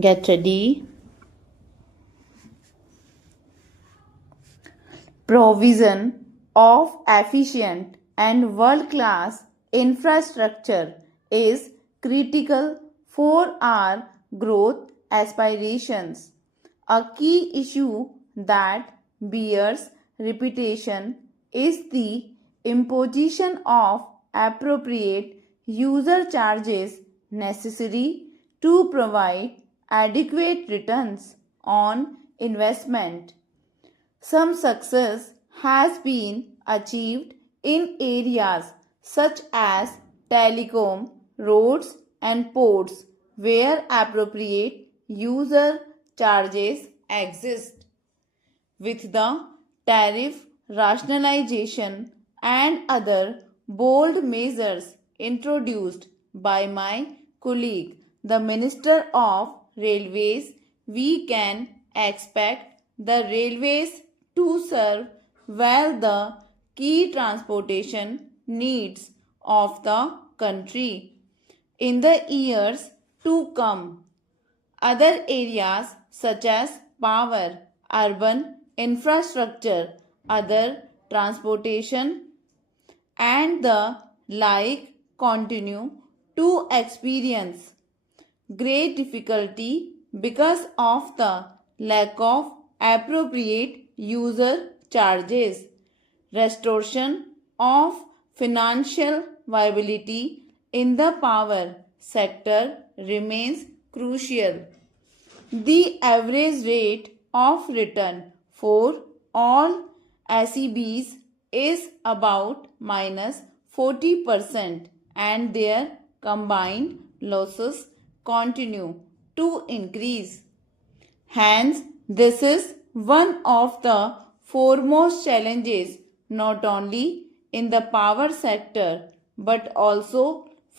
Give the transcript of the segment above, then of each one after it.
Get ready. Provision of efficient and world-class infrastructure is critical for our growth aspirations. A key issue that bears repetition is the imposition of appropriate user charges necessary to provide adequate returns on investment. Some success has been achieved in areas such as telecom, roads, and ports where appropriate user charges exist. With the tariff rationalization and other bold measures introduced by my colleague, the Minister of Railways, we can expect the railways to serve well the key transportation needs of the country in the years to come. Other areas such as power, urban infrastructure, other transportation, and the like continue to experience great difficulty because of the lack of appropriate user charges. Restoration of financial viability in the power sector remains crucial. The average rate of return for all SEBs is about minus 40% and their combined losses continue to increase. Hence, this is one of the foremost challenges not only in the power sector but also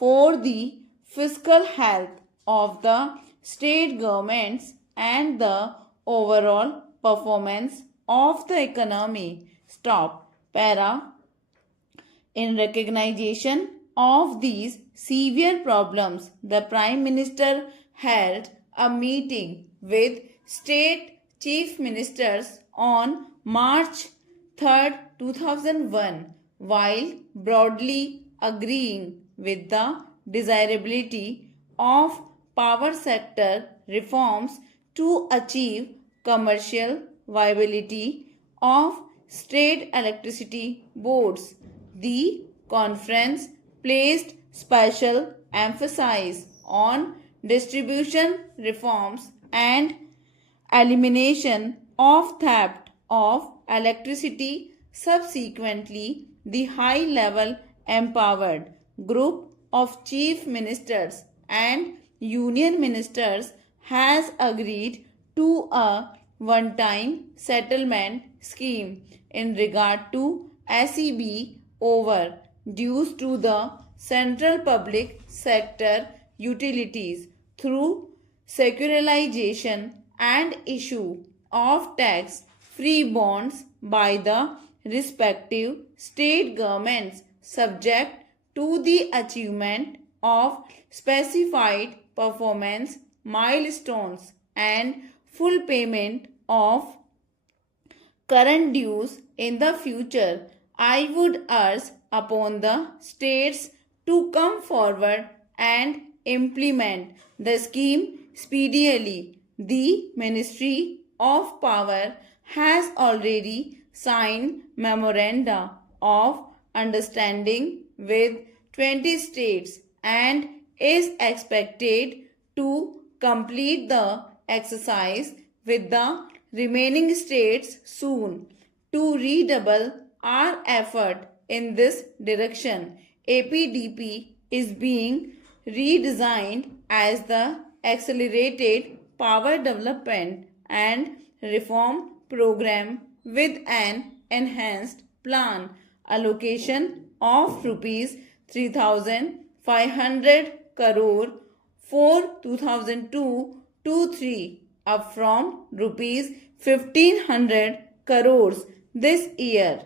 for the fiscal health of the state governments and the overall performance of the economy. Stop. Para. In recognition of these severe problems, the Prime Minister held a meeting with state chief ministers on March 3, 2001, while broadly agreeing with the desirability of power sector reforms to achieve commercial viability of state electricity boards. The conference placed special emphasis on distribution reforms and elimination of theft of electricity. Subsequently, the high level empowered group of chief ministers and union ministers has agreed to a one time settlement scheme in regard to SEB over dues to the central public sector utilities through secularization and issue of tax free bonds by the respective state governments subject to the achievement of specified performance milestones and full payment of current dues in the future. I would urge upon the states to come forward and implement the scheme speedily. The Ministry of Power has already signed memoranda of understanding with 20 states and is expected to complete the exercise with the remaining states soon. To redouble our effort in this direction, APDP is being redesigned as the Accelerated Power Development and Reform Program with an enhanced plan allocation of rupees 3,500 crore for 2002 to 3 up from rupees 1,500 crores this year.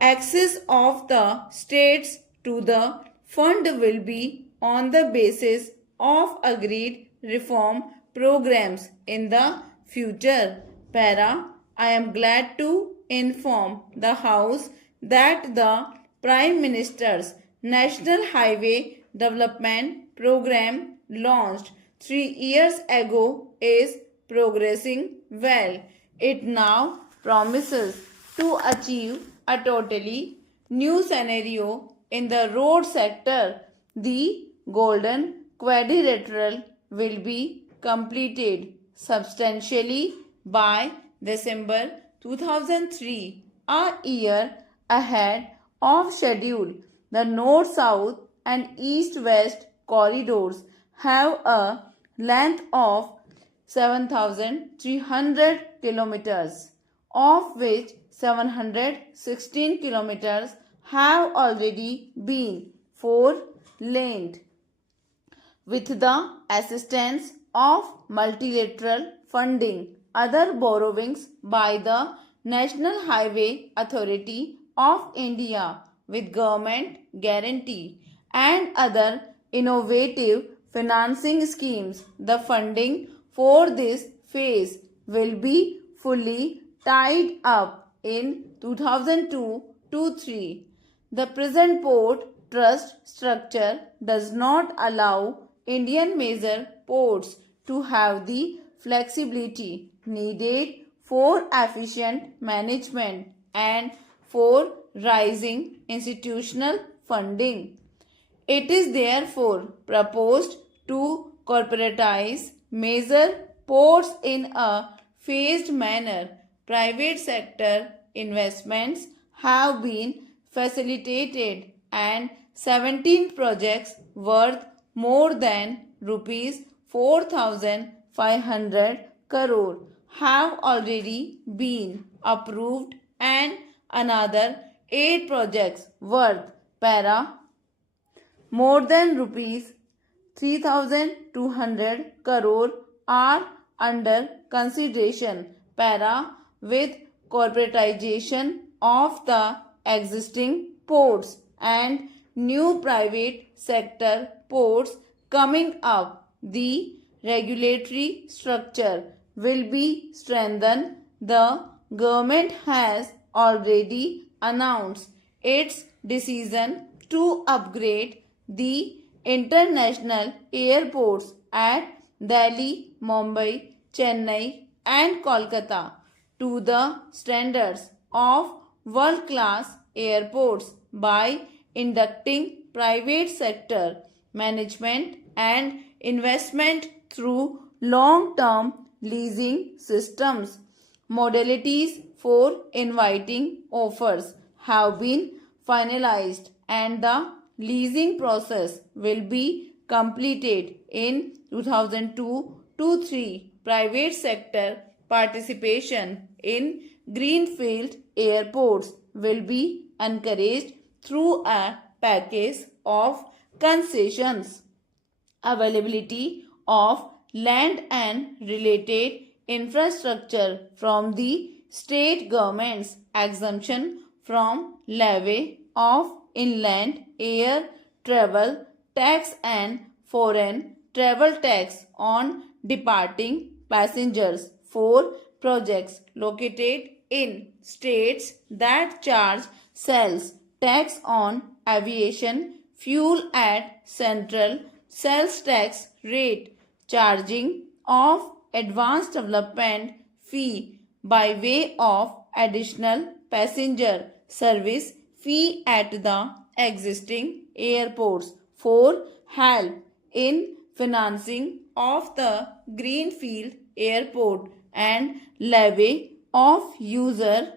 Access of the states to the fund will be on the basis of agreed reform programs in the future. Para, I am glad to inform the House that the Prime Minister's National Highway Development Program launched 3 years ago is progressing well. It now promises to achieve a totally new scenario in the road sector. The Golden Quadrilateral will be completed substantially by December 2003, a year ahead of schedule. The north-south and east-west corridors have a length of 7,300 kilometers, of which 716 kilometers have already been four-laned. With the assistance of multilateral funding, other borrowings by the National Highway Authority of India with government guarantee and other innovative financing schemes, the funding for this phase will be fully tied up in 2002-3. The present port trust structure does not allow Indian major ports to have the flexibility needed for efficient management and for rising institutional funding. It is therefore proposed to corporatize major ports in a phased manner. Private sector investments have been facilitated and 17 projects worth more than rupees 4,500 crore have already been approved and another 8 projects worth para more than rupees 3,200 crore are under consideration. Para, with corporatization of the existing ports and new private sector ports coming up, the regulatory structure will be strengthened. The government has already announced its decision to upgrade the international airports at Delhi, Mumbai, Chennai and Kolkata to the standards of world-class airports by inducting private sector management and investment through long-term leasing systems. Modalities for inviting offers have been finalized and the leasing process will be completed in 2002-3. Private sector participation in greenfield airports will be encouraged through a package of concessions. Availability of land and related infrastructure from the state government's exemption from levy of inland air travel tax and foreign travel tax on departing passengers for projects located in states that charge sales tax on aviation fuel at central sales tax rate, charging of advanced development fee by way of additional passenger service fee at the existing airports for help in financing of the greenfield airport and levy of user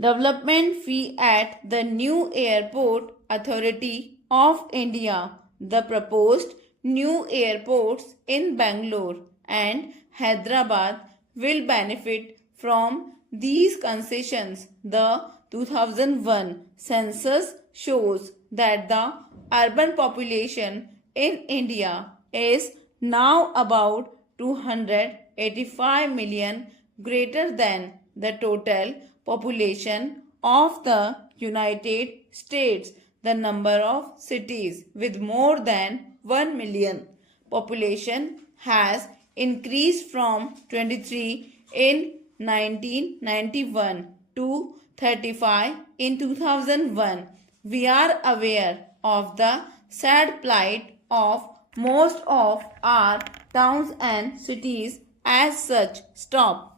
development fee at the new airport authority of India. The proposed new airports in Bangalore and Hyderabad will benefit from these concessions. The 2001 census shows that the urban population in India is now about 285 million, greater than the total population of the United States. The number of cities with more than 1 million population has increased from 23 in 1991 to 35 in 2001. We are aware of the sad plight of most of our towns and cities as such. Stop.